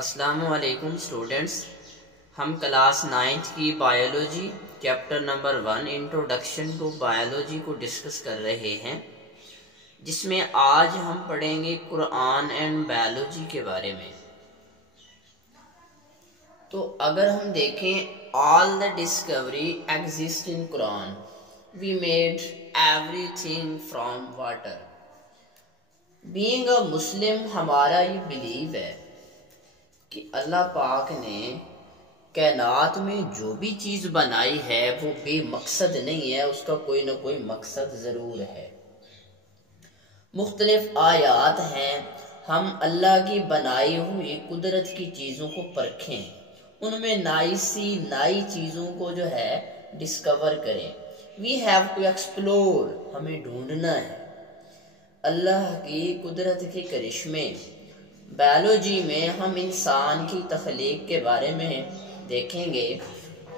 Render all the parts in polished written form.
अस्सलामुअलैकुम स्टूडेंट्स, हम class 9th की biology chapter number 1 introduction to biology को डिस्कस कर रहे हैं, जिसमें आज हम पढ़ेंगे कुरान एंड बायोलॉजी के बारे में। तो अगर हम देखें, all the discovery exist in Quran, we made everything from water. Being a Muslim, हमारा ये बिलीव है कि अल्लाह पाक ने कायनात में जो भी चीज़ बनाई है वो बेमकसद नहीं है, उसका कोई ना कोई मकसद ज़रूर है। मुख्तलिफ आयात हैं, हम अल्लाह की बनाई हुई कुदरत की चीज़ों को परखें, उनमें नई चीज़ों को जो है डिस्कवर करें। वी हैव टू एक्सप्लोर, हमें ढूंढना है अल्लाह की कुदरत के करिश्मे। बायोलॉजी में हम इंसान की तख्लीक के बारे में देखेंगे।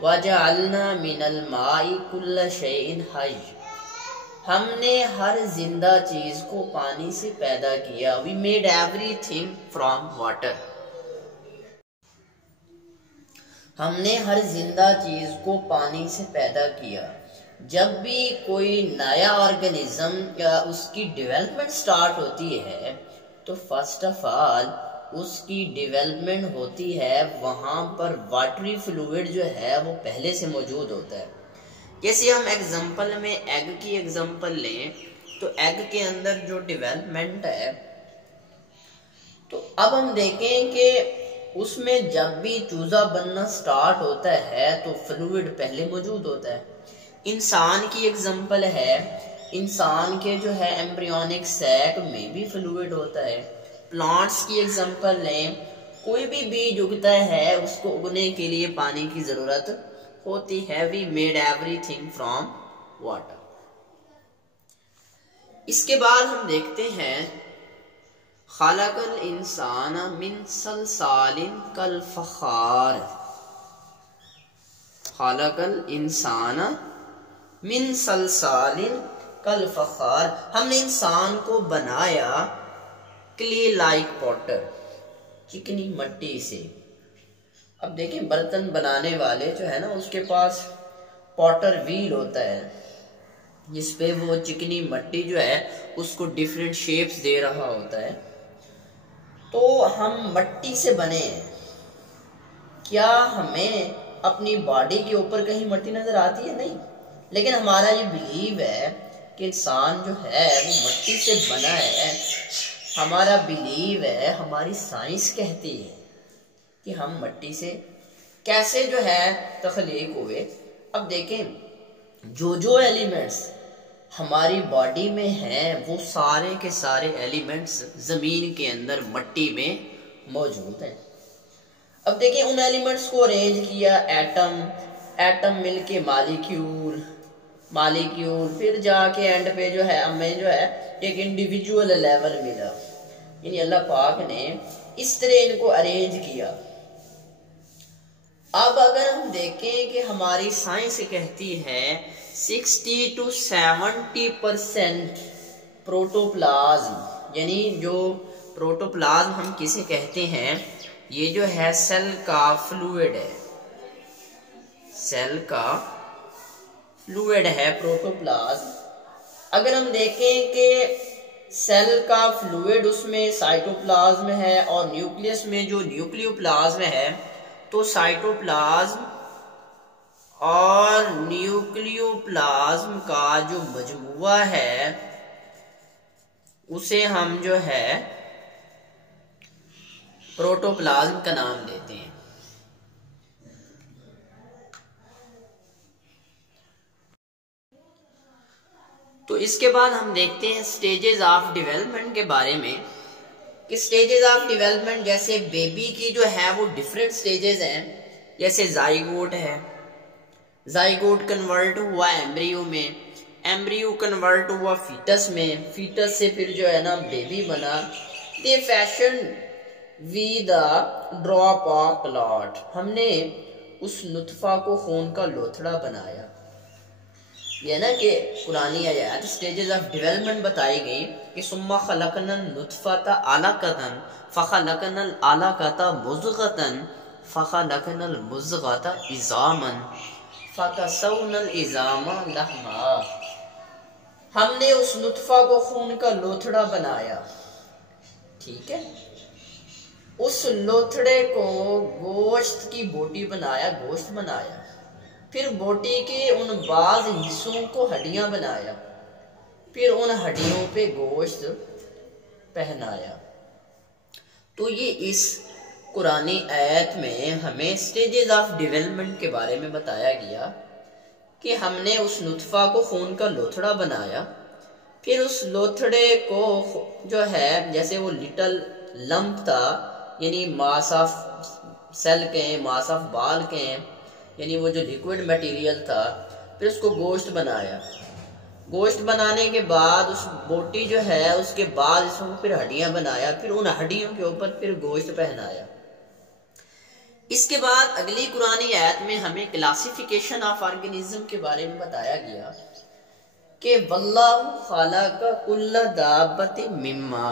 वजअलना मिनल माई कुल्ल शैइन हय, हमने हर जिंदा चीज को पानी से पैदा किया। We made everything from water, हमने हर जिंदा चीज को पानी से पैदा किया। जब भी कोई नया ऑर्गेनिज्म या उसकी डेवलपमेंट स्टार्ट होती है तो फर्स्ट ऑफ ऑल उसकी डेवलपमेंट होती है, वहाँ पर वाटरी फ्लूइड जो है वो पहले से मौजूद होता है। जैसे हम एग्जांपल में एग की एग्जांपल लें, तो एग के अंदर जो डेवलपमेंट है, तो अब हम देखें कि उसमें जब भी चूजा बनना स्टार्ट होता है तो फ्लूइड पहले मौजूद होता है। इंसान की एग्जांपल है, इंसान के जो है एम्ब्रियोनिक सैक में भी फ्लूइड होता है। प्लांट्स की एग्जांपल लें, कोई भी बीज उगता है उसको उगने के लिए पानी की जरूरत होती है। We made everything from water. इसके बाद हम देखते हैं, खलकल इंसान मिन सलसालिन कल फखार, खलकल इंसान मिन सलसालिन कल फखार, हमने इंसान को बनाया क्ले लाइक पॉटर, चिकनी मट्टी से। अब देखें, बर्तन बनाने वाले जो है ना, उसके पास पॉटर व्हील होता है जिसपे वो चिकनी मट्टी जो है उसको डिफरेंट शेप्स दे रहा होता है। तो हम मट्टी से बने हैं, क्या हमें अपनी बॉडी के ऊपर कहीं मट्टी नजर आती है? नहीं, लेकिन हमारा ये बिलीव है कि इंसान जो है वो मट्टी से बना है। हमारा बिलीव है, हमारी साइंस कहती है कि हम मट्टी से कैसे जो है तख्लीक हुए। अब देखें, जो एलिमेंट्स हमारी बॉडी में हैं वो सारे के सारे एलिमेंट्स जमीन के अंदर मट्टी में मौजूद हैं। अब देखें, उन एलिमेंट्स को अरेंज किया, एटम मिलके मालिक्यूल, फिर जाके एंड पे जो है हमें जो है एक इंडिविजुअल लेवल मिला। यानी अल्लाह पाक ने इस तरह इनको अरेंज किया। अब अगर हम देखें कि हमारी साइंस कहती है 60 to 70% प्रोटोप्लाज्म, यानी जो प्रोटोप्लाज्म हम किसे कहते हैं, ये जो है सेल का फ्लूइड है, सेल का फ्लूइड है प्रोटोप्लाज्म। अगर हम देखें कि सेल का फ्लूइड, उसमें साइटोप्लाज्म है और न्यूक्लियस में जो न्यूक्लियोप्लाज्म है, तो साइटोप्लाज्म और न्यूक्लियोप्लाज्म का जो मजमुआ है उसे हम जो है प्रोटोप्लाज्म का नाम देते हैं। तो इसके बाद हम देखते हैं स्टेजेस ऑफ डेवलपमेंट के बारे में, कि स्टेजेस ऑफ डेवलपमेंट, जैसे बेबी की जो है वो डिफरेंट स्टेजेस हैं। जैसे जाइगोट है, जाइगोट कन्वर्ट हुआ एम्ब्रियो में, एम्ब्रियो कन्वर्ट हुआ फीटस में, फीटस से फिर जो है ना बेबी बना। Then fashion we the drop of clot, हमने उस नुतफा को खून का लोथड़ा बनाया। ये ना कि पुरानी आयत स्टेजेस ऑफ डेवलपमेंट बताई गई कि सुम्मा खलकनल नुतफता अलकतन फखलकनल अलकता मुज़गतन फखलकनल मुज़गता इज़ामन फकसौनल इज़ामा लहमा। हमने उस नुतफा को खून का लोथड़ा बनाया, ठीक है, उस लोथड़े को गोश्त की बोटी बनाया, गोश्त बनाया, फिर बोटी के उन बाज हिस्सों को हड्डियां बनाया, फिर उन हड्डियों पे गोश्त पहनाया। तो ये इस कुरानी आयत में हमें स्टेजेस ऑफ डेवलपमेंट के बारे में बताया गया कि हमने उस नुतफा को खून का लोथड़ा बनाया, फिर उस लोथड़े को जो है जैसे वो लिटल लंप था, यानी मास ऑफ सेल के, मास ऑफ बाल के, यानी वो जो लिक्विड मटेरियल था, फिर उसको गोश्त बनाया। गोश्त बनाने के बाद उस बोटी जो है उसके बाद इसमें फिर हड्डियां बनाया, फिर उन हड्डियों के ऊपर फिर गोश्त पहनाया। इसके बाद अगली कुरानी आयत में हमें क्लासिफिकेशन ऑफ ऑर्गेनिज्म के बारे में बताया गया कि वल्लाहु खालका कुल्ला दाब्बतिन मिम्मा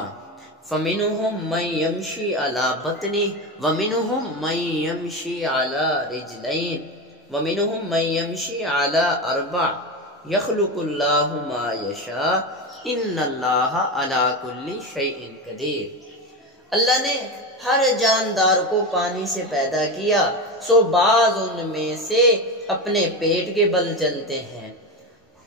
फमिनहुम मन यमशी अला बतनी वमिनहुम मन यमशी अला रिजलैन वमिनहुम मन यमशी अला अरबा यखलुकुल्लाहु मा यशा इन्नल्लाहा अला कुल्ली शैइन कदीर। अल्लाह ने हर जानदार को पानी से पैदा किया, सो बाज उनमें से अपने पेट के बल चलते हैं,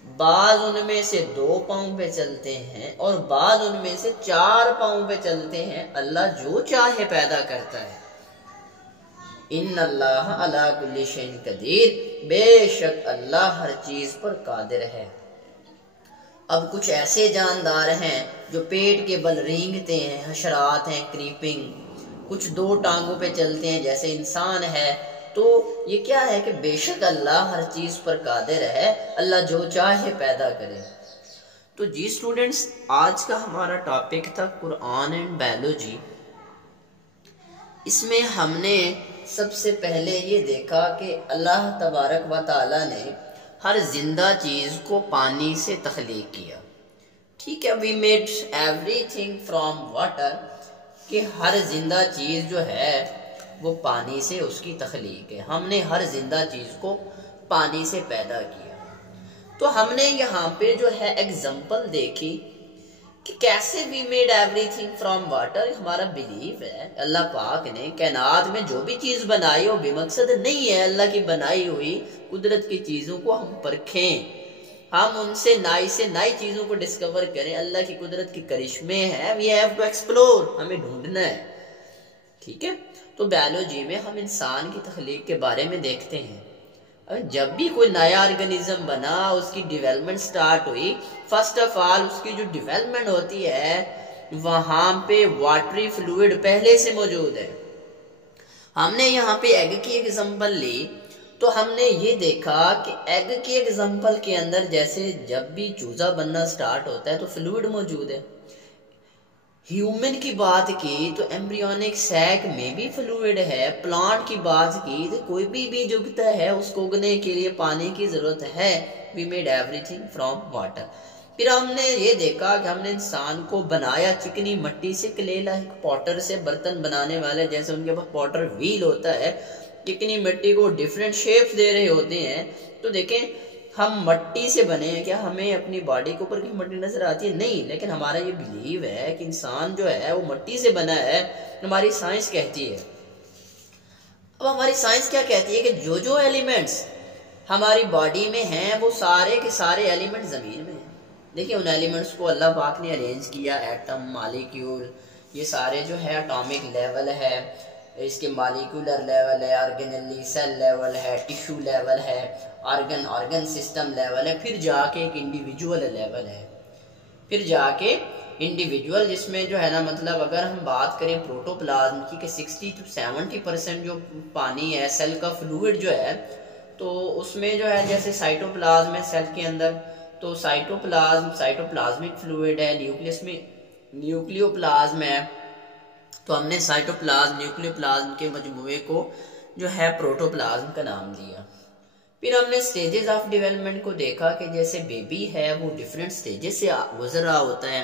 बाज उनमें से 2 पांव पे चलते हैं और बाज उनमें से 4 पांव पे चलते हैं। अल्लाह जो चाहे पैदा करता है। इन्नल्लाह अला कुल्ली शैइन कदीर, बेशक अल्लाह हर चीज पर कादिर है। अब कुछ ऐसे जानदार हैं जो पेट के बल रेंगते हैं, हशरात हैं, क्रीपिंग, कुछ 2 टांगों पे चलते हैं जैसे इंसान है। तो ये क्या है कि बेशक अल्लाह हर चीज पर कादिर है, अल्लाह जो चाहे पैदा करे। तो जी स्टूडेंट्स, आज का हमारा टॉपिक था कुरान एंड बायोलॉजी। इसमें हमने सबसे पहले ये देखा कि अल्लाह तबारक व तआला ने हर जिंदा चीज को पानी से तख्लीक किया, ठीक है। We made everything from water, कि हर जिंदा चीज जो है वो पानी से उसकी तख्लीक है। हमने हर जिंदा चीज को पानी से पैदा किया। तो हमने यहाँ पे जो है एग्जाम्पल देखी कि कैसे we made everything from water. हमारा बिलीव है अल्लाह पाक ने कायनात में जो भी चीज बनाई हो बेमकसद नहीं है। अल्लाह की बनाई हुई कुदरत की चीजों को हम परखें, हम उनसे नई चीजों को डिस्कवर करें। अल्लाह की कुदरत की करिश्मे हैं, वी हैव टू एक्सप्लोर, हमें ढूंढना है, ठीक है। तो बायोलॉजी में हम इंसान की तख्लीक के बारे में देखते हैं। जब भी कोई नया ऑर्गेनिज्म बना, उसकी डेवलपमेंट स्टार्ट हुई, फर्स्ट ऑफ ऑल उसकी जो डेवलपमेंट होती है वहां पे वाटरी फ्लूइड पहले से मौजूद है। हमने यहाँ पे एग की एग्जांपल ली तो हमने ये देखा कि एग की एग्जांपल के अंदर जैसे जब भी चूजा बनना स्टार्ट होता है तो फ्लूइड मौजूद है। ह्यूमन की बात की तो एम्ब्रियोनिक सैक में भी फ्लूइड है। प्लांट की बात की तो कोई भी बीज उगता है उसको उगने के लिए पानी की जरूरत है। We made everything from water. फिर हमने ये देखा कि हमने इंसान को बनाया चिकनी मट्टी से, क्ले लाइक पॉटर से, बर्तन बनाने वाले जैसे उनके पास पॉटर व्हील होता है, चिकनी मिट्टी को डिफरेंट शेप्स दे रहे होते हैं। तो देखें हम मट्टी से बने हैं, क्या हमें अपनी बॉडी के ऊपर की मट्टी नजर आती है? नहीं, लेकिन हमारा ये बिलीव है कि इंसान जो है वो मट्टी से बना है। हमारी साइंस कहती है, अब हमारी साइंस क्या कहती है कि जो जो एलिमेंट्स हमारी बॉडी में हैं वो सारे के सारे एलिमेंट जमीन में हैं। देखिए उन एलिमेंट्स को अल्लाह पाक ने अरेंज किया, एटम, मॉलिक्यूल, ये सारे जो है एटॉमिक लेवल है, इसके मॉलिक्यूलर लेवल है, ऑर्गेनली सेल लेवल है, टिश्यू लेवल है, ऑर्गन सिस्टम लेवल है, फिर जाके एक इंडिविजुअल लेवल है, फिर जाके इंडिविजुअल जिसमें जो है ना मतलब अगर हम बात करें प्रोटोप्लाज्म की कि 60 to 70% जो पानी है, सेल का फ्लूइड जो है, तो उसमें जो है जैसे साइटोप्लाज्म है सेल के अंदर, तो साइटोप्लाज्मिक फ्लूइड है, न्यूक्लियस में न्यूक्लियोप्लाज्म है, तो हमने साइटोप्लाज्म न्यूक्लियोप्लाज्म के मजमूए को जो है प्रोटोप्लाज्म का नाम दिया। फिर हमने स्टेजेस ऑफ डेवलपमेंट को देखा कि जैसे बेबी है वो डिफरेंट स्टेजेस से गुजर रहा होता है।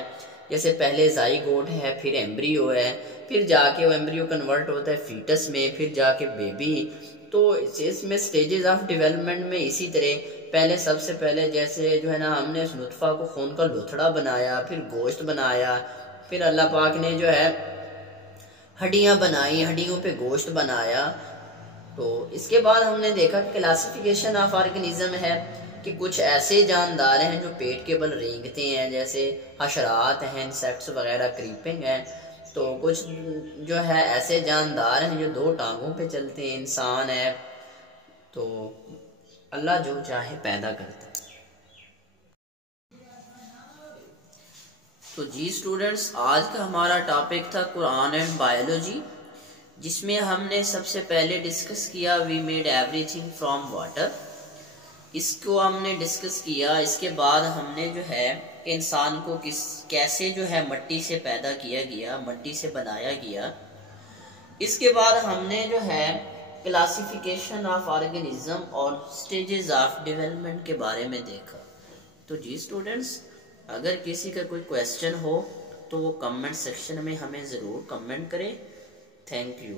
जैसे पहले जाइगोट है, फिर एम्ब्रियो है, फिर जाके वो एम्ब्रियो कन्वर्ट होता है फीटस में, फिर जाके बेबी। तो इसमें स्टेजेस ऑफ डेवलपमेंट में इसी तरह पहले सबसे पहले जैसे जो है ना हमने उस नुतफ़ा को खून का लोथड़ा बनाया, फिर गोश्त बनाया, फिर अल्लाह पाक ने जो है हड्डियाँ बनाई, हड्डियों पे गोश्त बनाया। तो इसके बाद हमने देखा कि क्लासिफिकेशन ऑफ ऑर्गेनिज्म है कि कुछ ऐसे जानदार हैं जो पेट के बल रेंगते हैं, जैसे हशरात हैं, इंसेक्ट्स वगैरह, क्रीपिंग है। तो कुछ जो है ऐसे जानदार हैं जो दो टांगों पे चलते हैं, इंसान है। तो अल्लाह जो चाहे पैदा करता है। तो जी स्टूडेंट्स, आज का हमारा टॉपिक था कुरान एंड बायोलॉजी, जिसमें हमने सबसे पहले डिस्कस किया we made everything from water. इसको हमने डिस्कस किया। इसके बाद हमने जो है इंसान को कैसे जो है मट्टी से पैदा किया गया, मट्टी से बनाया गया। इसके बाद हमने जो है क्लासिफिकेशन ऑफ ऑर्गेनिज्म और स्टेजेस ऑफ डेवलपमेंट के बारे में देखा। तो जी स्टूडेंट्स, अगर किसी का कोई क्वेश्चन हो तो वो कमेंट सेक्शन में हमें ज़रूर कमेंट करें। Thank you.